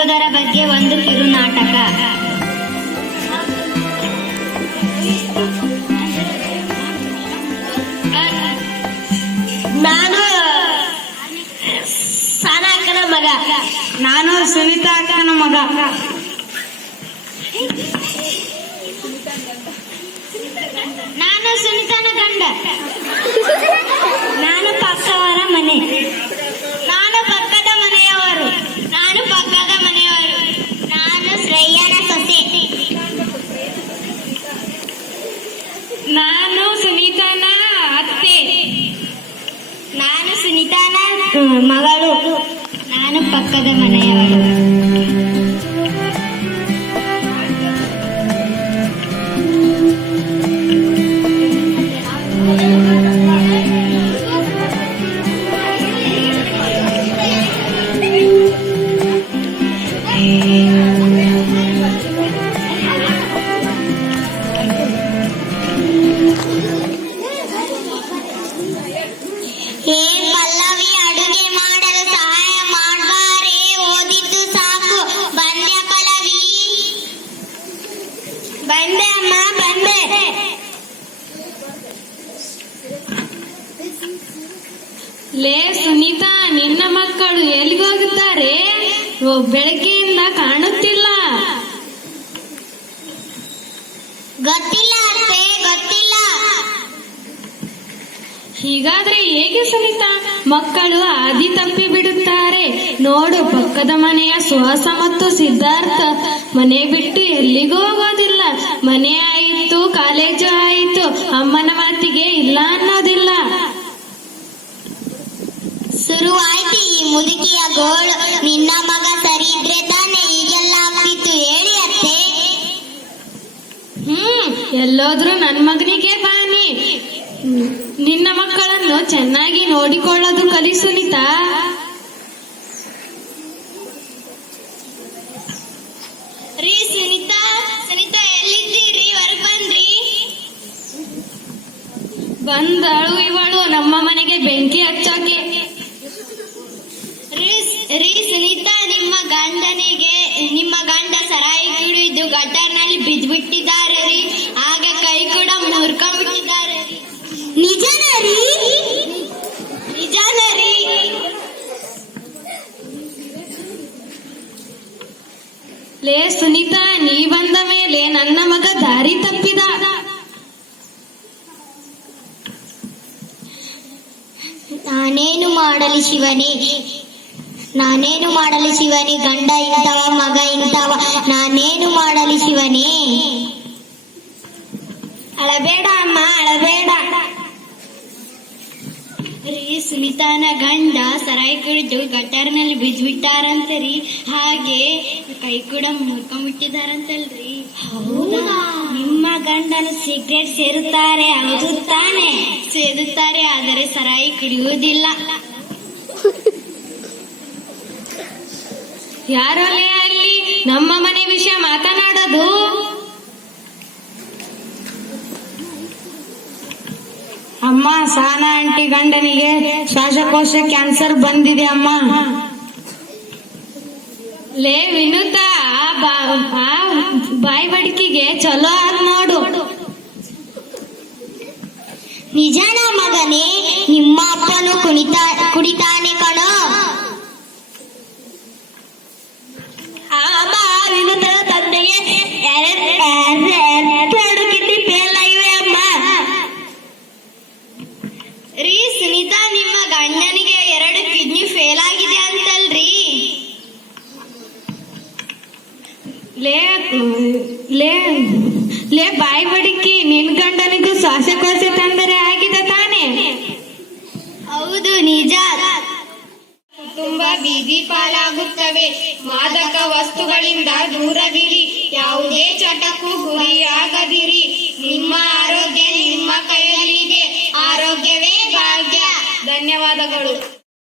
ಕಟ್ಟುವುದರ ಬಗ್ಗೆ ಒಂದು ಕಿರು ನಾಟಕ ನಾನು ಸಾನಾಕನ ಮಗ. ನಾನು ಸುನೀತಾ ಅಕ್ಕನ ಮಗ. ನಾನು ಸುನಿತಾನ ಗಂಡ. ಮಗಳು. ನಾನು ಪಕ್ಕದ ಮನೆಯವಳು. ಏನ್ ಬಂದೆ ಅಮ್ಮ ಬಂದೆ. ಲೇ ಸುನೀತಾ ನಿನ್ನ ಮಕ್ಕಳು ಎಲ್ಲಿಗೋಗುತ್ತಾರೆ ಬೆಳಕೆಯಿಂದ ಬೆಳಗ್ಗೆಯಿಂದ ಕಾಣುತ್ತಿಲ್ಲ. ಗೊತ್ತಿಲ್ಲ ಹೀಗಾದ್ರೆ ಹೇಗೆ ಸರಿತ ಮಕ್ಕಳು ಆದಿ ತಪ್ಪಿ ಬಿಡುತ್ತಾರೆ. ನೋಡು ಪಕ್ಕದ ಮನೆಯ ಸುಹಾಸ ಮತ್ತು ಸಿದ್ಧಾರ್ಥ. ಮನೆ ಬಿಟ್ಟು ಎಲ್ಲಿಗೂ ಹೋಗೋದಿಲ್ಲ. ಮನೆ ಆಯಿತು ಕಾಲೇಜು ಆಯಿತು. ಅಮ್ಮನ ಮಾತಿಗೆ ಇಲ್ಲ ಅನ್ನೋದಿಲ್ಲ. ಶುರುವಾಯ್ತು ಈ ಮುದುಕಿಯ ಗೋಳು. ನಿನ್ನ ಮಗ ಸರಿ ಇದ್ರೆ ತಾನೇ ಈಗೆಲ್ಲ ಆಗ್ತಿತ್ತು ಹೇಳಿ ಅತ್ತೆ. ಹ್ಮ್ ಎಲ್ಲೋದ್ರು ನನ್ ಮಗನಿಗೆ ಬಾನಿ. ನಿನ್ನ ಮಕ್ಕಳನ್ನು ಚೆನ್ನಾಗಿ ನೋಡಿಕೊಳ್ಳೋದು ಕಲಿ ಸುನೀತಾ. ರೀ ಸುನಿತಾ ಸುನಿತಾ ಎಲ್ಲಿದ್ದೀರಿ? ಹೊರಗ್ ಬಂದ್ರಿ ಬಂದಳು ಇವಳು ನಮ್ಮ ಮನೆಗೆ ಬೆಂಕಿ ಹಚ್ಚೋಕೆ. ರೀ ರೀ ಸುನೀತಾ ಲೇ ಸುನೀತಾ, ನೀ ಬಂದ ಮೇಲೆ ನನ್ನ ಮಗ ದಾರಿ ತಪ್ಪಿದ. ನಾನೇನು ಮಾಡಲಿ ಶಿವನೇ? ನಾನೇನು ಮಾಡಲಿ ಶಿವನೇ? ಗಂಡ ಇಂತವ ಮಗ ಇಂತವ ನಾನೇನು ಮಾಡಲಿ ಶಿವನೇ ಅಳಬೇಡ ಅಮ್ಮ ಅಳಬೇಡ ರೀ ಸುನಿತಾನ ಗಂಡ ಸರಾಯಿ ಕುಡಿದು ಗಟಾರ್ನಲ್ಲಿ ಬಿದ್ದ್ಬಿಟ್ಟಾರಂತ ರೀ ಹಾಗೆ ಕೈ ಕೂಡ ಮುರ್ಕೊಂಡ್ಬಿಟ್ಟಿದಾರಂತಲ್ರಿ ಹೌದಾ? ನಿಮ್ಮ ಗಂಡನು ಸಿಗರೇಟ್ ಸೇರುತ್ತಾರೆ ಹೌದು ತಾನೆ. ಸೇರುತ್ತಾರೆ ಆದರೆ ಸರಾಯಿ ಕುಡಿಯುವುದಿಲ್ಲ. ಯಾರಲ್ಲೇ ಅಲ್ಲಿ ನಮ್ಮ ಮನೆ ವಿಷಯ ಮಾತನಾಡೋದು? ಅಮ್ಮ ಸಾನ ಆಂಟಿ ಗಂಡನಿಗೆ ಶ್ವಾಸಕೋಶ ಕ್ಯಾನ್ಸರ್ ಬಂದಿದೆ ಅಮ್ಮ. ಲೇ ವಿನುತ ಆ ಬಾ- ಆ ಬಾಯಿ ಬಡಿಕೆಗೆ ಚಲೋ ಆದ್ ನೋಡು. ನಿಜಾನ ಮಗನೇ ನಿಮ್ಮ ಅಪ್ಪನು ಕುಣಿತ ಕುಡಿತಾನೆ ಕಣೋ. ಲೇ ಲೇ ಲೇ ಬಾಯಿ ಬಡಿಕಿ ನಿನ್ ಗಂಡನಿಗೂ ಶ್ವಾಸಕೋಶ ತೊಂದರೆ ಆಗಿದೆ ತಾನೆ? ಹೌದು ನಿಜ. ಕುಟುಂಬ ಬೀದಿ ಪಾಲಾಗುತ್ತವೆ. ಮಾದಕ ವಸ್ತುಗಳಿಂದ ದೂರವಿರಿ. ಯಾವುದೇ ಚಟಕ್ಕೂ ಗುರಿಯಾಗದಿರಿ. ನಿಮ್ಮ ಆರೋಗ್ಯ ನಿಮ್ಮ ಕೈಯಲ್ಲಿದೆ. ಆರೋಗ್ಯವೇ ಭಾಗ್ಯ. ಧನ್ಯವಾದಗಳು.